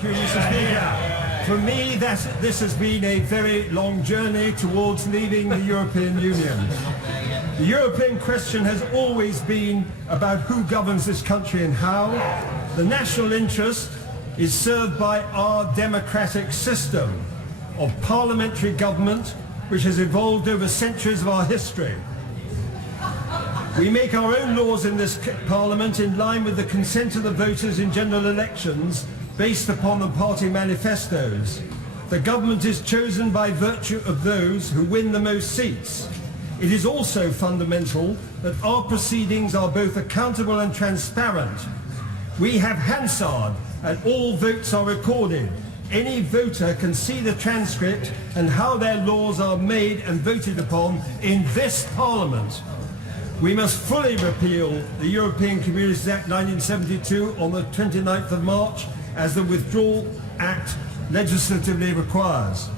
Thank you, Mr. Speaker. For me, this has been a very long journey towards leaving the European Union. The European question has always been about who governs this country and how. The national interest is served by our democratic system of parliamentary government, which has evolved over centuries of our history. We make our own laws in this Parliament in line with the consent of the voters in general elections based upon the party manifestos. The government is chosen by virtue of those who win the most seats. It is also fundamental that our proceedings are both accountable and transparent. We have Hansard and all votes are recorded. Any voter can see the transcript and how their laws are made and voted upon in this Parliament. We must fully repeal the European Communities Act 1972 on the 29th of March as the Withdrawal Act legislatively requires.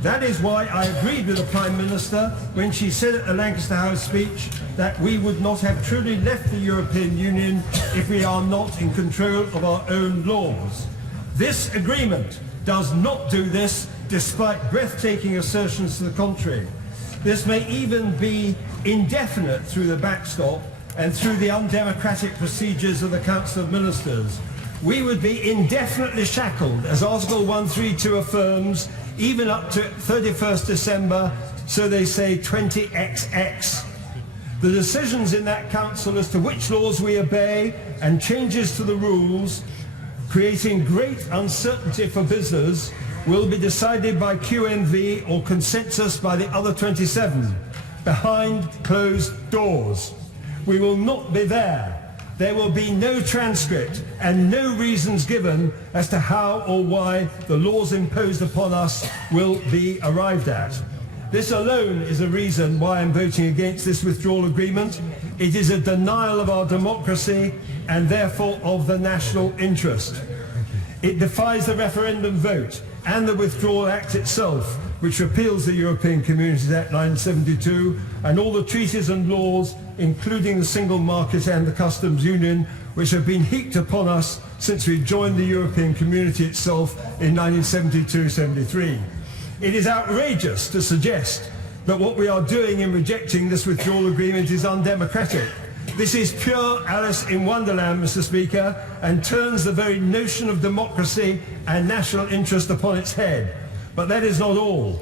That is why I agreed with the Prime Minister when she said at the Lancaster House speech that we would not have truly left the European Union if we are not in control of our own laws. This agreement does not do this, despite breathtaking assertions to the contrary. This may even be indefinite through the backstop and through the undemocratic procedures of the Council of Ministers. We would be indefinitely shackled, as Article 132 affirms, even up to 31st December, so they say 20XX. The decisions in that council as to which laws we obey and changes to the rules, creating great uncertainty for business, will be decided by QMV or consensus by the other 27, behind closed doors. We will not be there. There will be no transcript and no reasons given as to how or why the laws imposed upon us will be arrived at. This alone is a reason why I'm voting against this withdrawal agreement. It is a denial of our democracy and therefore of the national interest. It defies the referendum vote and the Withdrawal Act itself, which repeals the European Communities Act 1972 and all the treaties and laws, including the single market and the customs union, which have been heaped upon us since we joined the European community itself in 1972-73. It is outrageous to suggest that what we are doing in rejecting this withdrawal agreement is undemocratic. This is pure Alice in Wonderland, Mr. Speaker, and turns the very notion of democracy and national interest upon its head. But that is not all.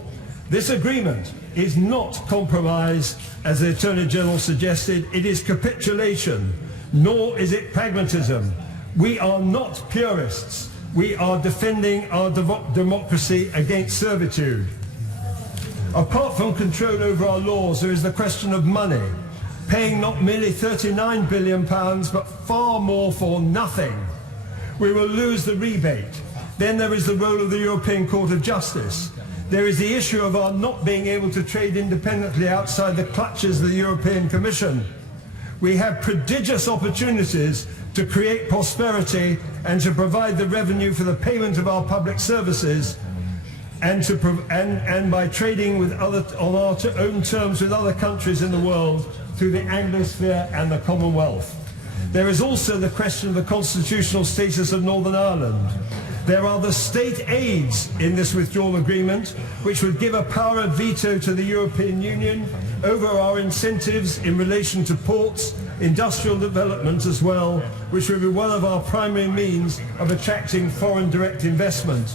This agreement is not compromise, as the Attorney General suggested. It is capitulation, nor is it pragmatism. We are not purists. We are defending our democracy against servitude. Apart from control over our laws, there is the question of money, paying not merely £39 billion, but far more for nothing. We will lose the rebate. Then there is the role of the European Court of Justice. There is the issue of our not being able to trade independently outside the clutches of the European Commission. We have prodigious opportunities to create prosperity and to provide the revenue for the payment of our public services and by trading with on our own terms with other countries in the world through the Anglosphere and the Commonwealth. There is also the question of the constitutional status of Northern Ireland. There are the state aids in this withdrawal agreement, which would give a power of veto to the European Union over our incentives in relation to ports, industrial development as well, which will be one of our primary means of attracting foreign direct investment.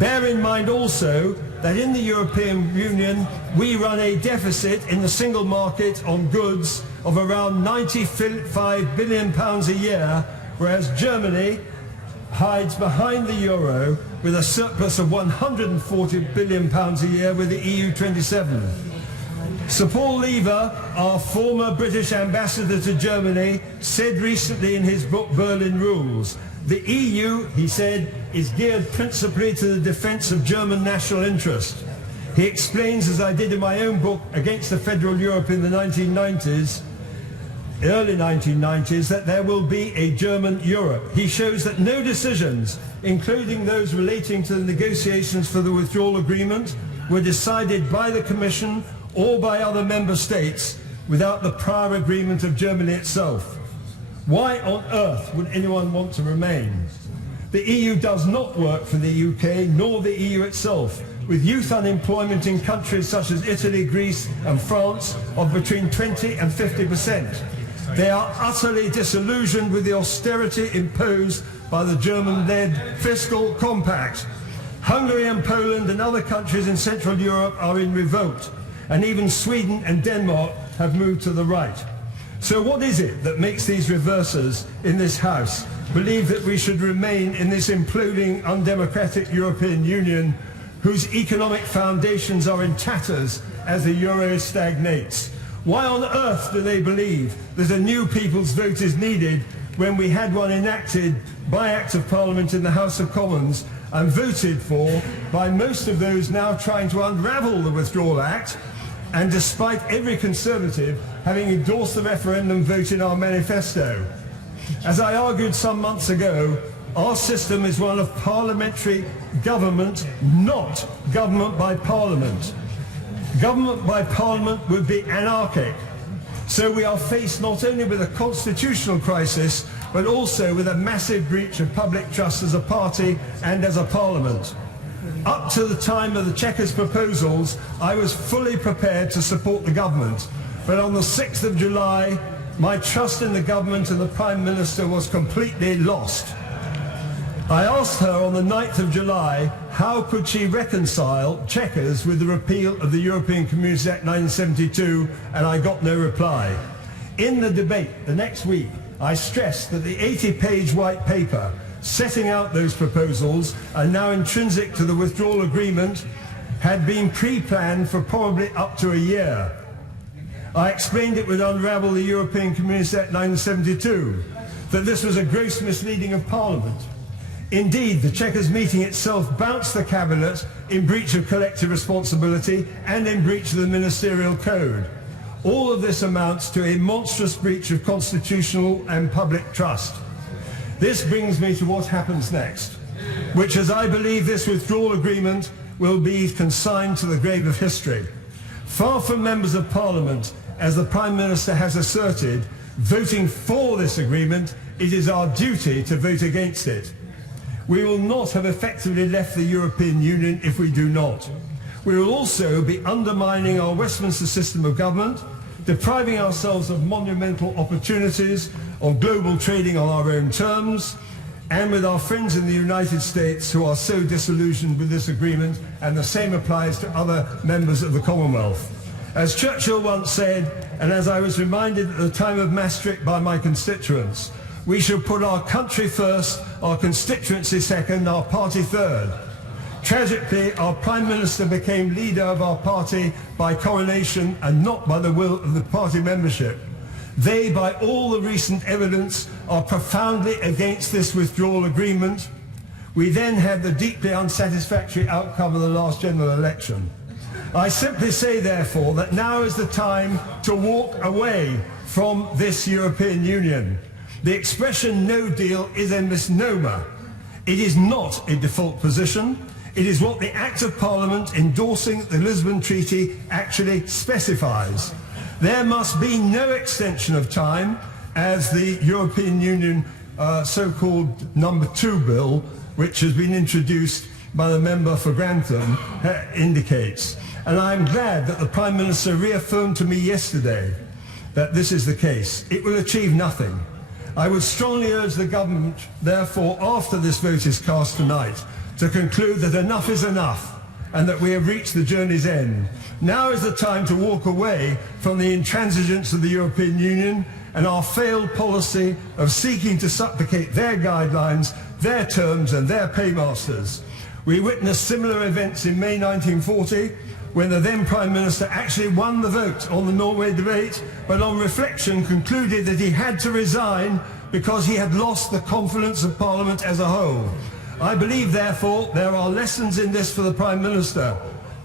Bear in mind also that in the European Union we run a deficit in the single market on goods of around £95 billion a year, whereas Germany hides behind the euro with a surplus of £140 billion a year with the EU 27. Sir Paul Lever, our former British ambassador to Germany, said recently in his book Berlin Rules, the EU, he said, is geared principally to the defence of German national interest. He explains, as I did in my own book Against the Federal Europe in the 1990s, early 1990s, that there will be a German Europe. He shows that no decisions, including those relating to the negotiations for the withdrawal agreement, were decided by the Commission or by other member states without the prior agreement of Germany itself. Why on earth would anyone want to remain? The EU does not work for the UK, nor the EU itself, with youth unemployment in countries such as Italy, Greece and France of between 20 and 50%. They are utterly disillusioned with the austerity imposed by the German-led fiscal compact. Hungary and Poland and other countries in Central Europe are in revolt, and even Sweden and Denmark have moved to the right. So what is it that makes these reversers in this House believe that we should remain in this imploding, undemocratic European Union whose economic foundations are in tatters as the euro stagnates? Why on earth do they believe that a new people's vote is needed when we had one enacted by Act of Parliament in the House of Commons and voted for by most of those now trying to unravel the Withdrawal Act, and despite every Conservative having endorsed the referendum vote in our manifesto? As I argued some months ago, our system is one of parliamentary government, not government by parliament. Government by parliament would be anarchic. So we are faced not only with a constitutional crisis, but also with a massive breach of public trust as a party and as a parliament. Up to the time of the Chequers proposals, I was fully prepared to support the government. But on the 6th of July, my trust in the government and the Prime Minister was completely lost. I asked her on the 9th of July how could she reconcile Chequers with the repeal of the European Communities Act 1972, and I got no reply. In the debate the next week, I stressed that the 80-page white paper setting out those proposals and now intrinsic to the withdrawal agreement had been pre-planned for probably up to a year. I explained it would unravel the European Communities Act 1972, that this was a gross misleading of Parliament. Indeed, the Chequers meeting itself bounced the Cabinet in breach of collective responsibility and in breach of the Ministerial Code. All of this amounts to a monstrous breach of constitutional and public trust. This brings me to what happens next, which, as I believe, this withdrawal agreement will be consigned to the grave of history. Far from members of Parliament, as the Prime Minister has asserted, voting for this agreement, it is our duty to vote against it. We will not have effectively left the European Union if we do not. We will also be undermining our Westminster system of government, depriving ourselves of monumental opportunities of global trading on our own terms, and with our friends in the United States who are so disillusioned with this agreement, and the same applies to other members of the Commonwealth. As Churchill once said, and as I was reminded at the time of Maastricht by my constituents, we should put our country first, our constituency second, our party third. Tragically, our Prime Minister became leader of our party by coronation and not by the will of the party membership. They, by all the recent evidence, are profoundly against this withdrawal agreement. We then had the deeply unsatisfactory outcome of the last general election. I simply say, therefore, that now is the time to walk away from this European Union. The expression no deal is a misnomer. It is not a default position. It is what the Act of Parliament endorsing the Lisbon Treaty actually specifies. There must be no extension of time, as the European Union so-called number 2 bill, which has been introduced by the member for Grantham, indicates. And I'm glad that the Prime Minister reaffirmed to me yesterday that this is the case. It will achieve nothing. I would strongly urge the government, therefore, after this vote is cast tonight, to conclude that enough is enough and that we have reached the journey's end. Now is the time to walk away from the intransigence of the European Union and our failed policy of seeking to supplicate their guidelines, their terms and their paymasters. We witnessed similar events in May 1940 when the then Prime Minister actually won the vote on the Norway debate, but on reflection concluded that he had to resign because he had lost the confidence of Parliament as a whole. I believe, therefore, there are lessons in this for the Prime Minister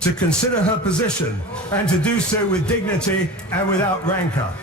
to consider her position and to do so with dignity and without rancour.